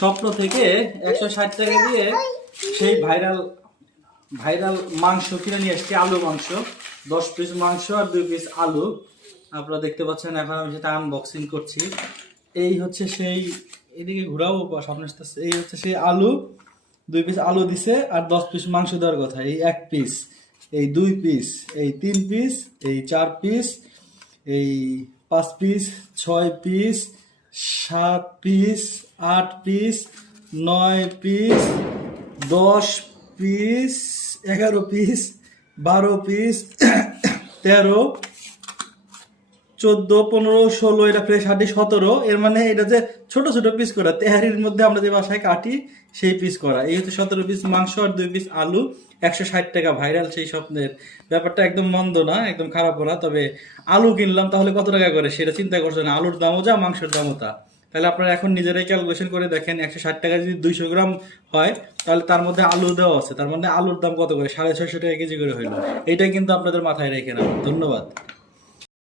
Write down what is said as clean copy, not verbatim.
স্বপ্ন থেকে 160 টাকা দিয়ে সেই ভাইরাল মাংস কিনে নিয়ে এসেছি, আলু মাংস। 10 পিস মাংস আর 2 পিস আলু আপনারা দেখতে পাচ্ছেন। এখন আমি সেটা আনবক্সিং করছি। এই হচ্ছে সেই, এদিকে ঘোরাও সামনে আসতেছে, এই হচ্ছে সেই আলু। 2 পিস আলু দিছে আর 10 পিস মাংস দেওয়ার কথা। এই 1 পিস, এই 2 পিস, এই 3 পিস, এই 4 পিস, এই 5 piece, 6 piece, 7 piece, 8 piece, 9 piece, 10 piece, 11 piece, 12 piece, 13, 14, 15, 16, এটা ফ্রেশ হাঁটি 17। এর মানে এটা যে ছোট ছোট পিস করা, তেহারির মধ্যে আমরা যে বাসায় কাটি সেই পিস করা। এই হচ্ছে 17 পিস মাংস আর 2 পিস আলু, 160 টাকা। ভাইরাল সেই স্বপ্নের ব্যাপারটা একদম মন্দ না, একদম খারাপ না। তবে আলু কিনলাম তাহলে কত টাকা করে সেটা চিন্তা করছে না। আলুর দামও যা, মাংসের দামও তা। তাহলে আপনারা এখন নিজেরাই ক্যালকুলেশন করে দেখেন, 160 টাকা যদি 200 গ্রাম হয় তাহলে তার মধ্যে আলু দেওয়া আছে, তার মধ্যে আলুর দাম কত করে? 650 টাকা কেজি করে হইলো। এইটা কিন্তু আপনাদের মাথায় রেখে না। ধন্যবাদ।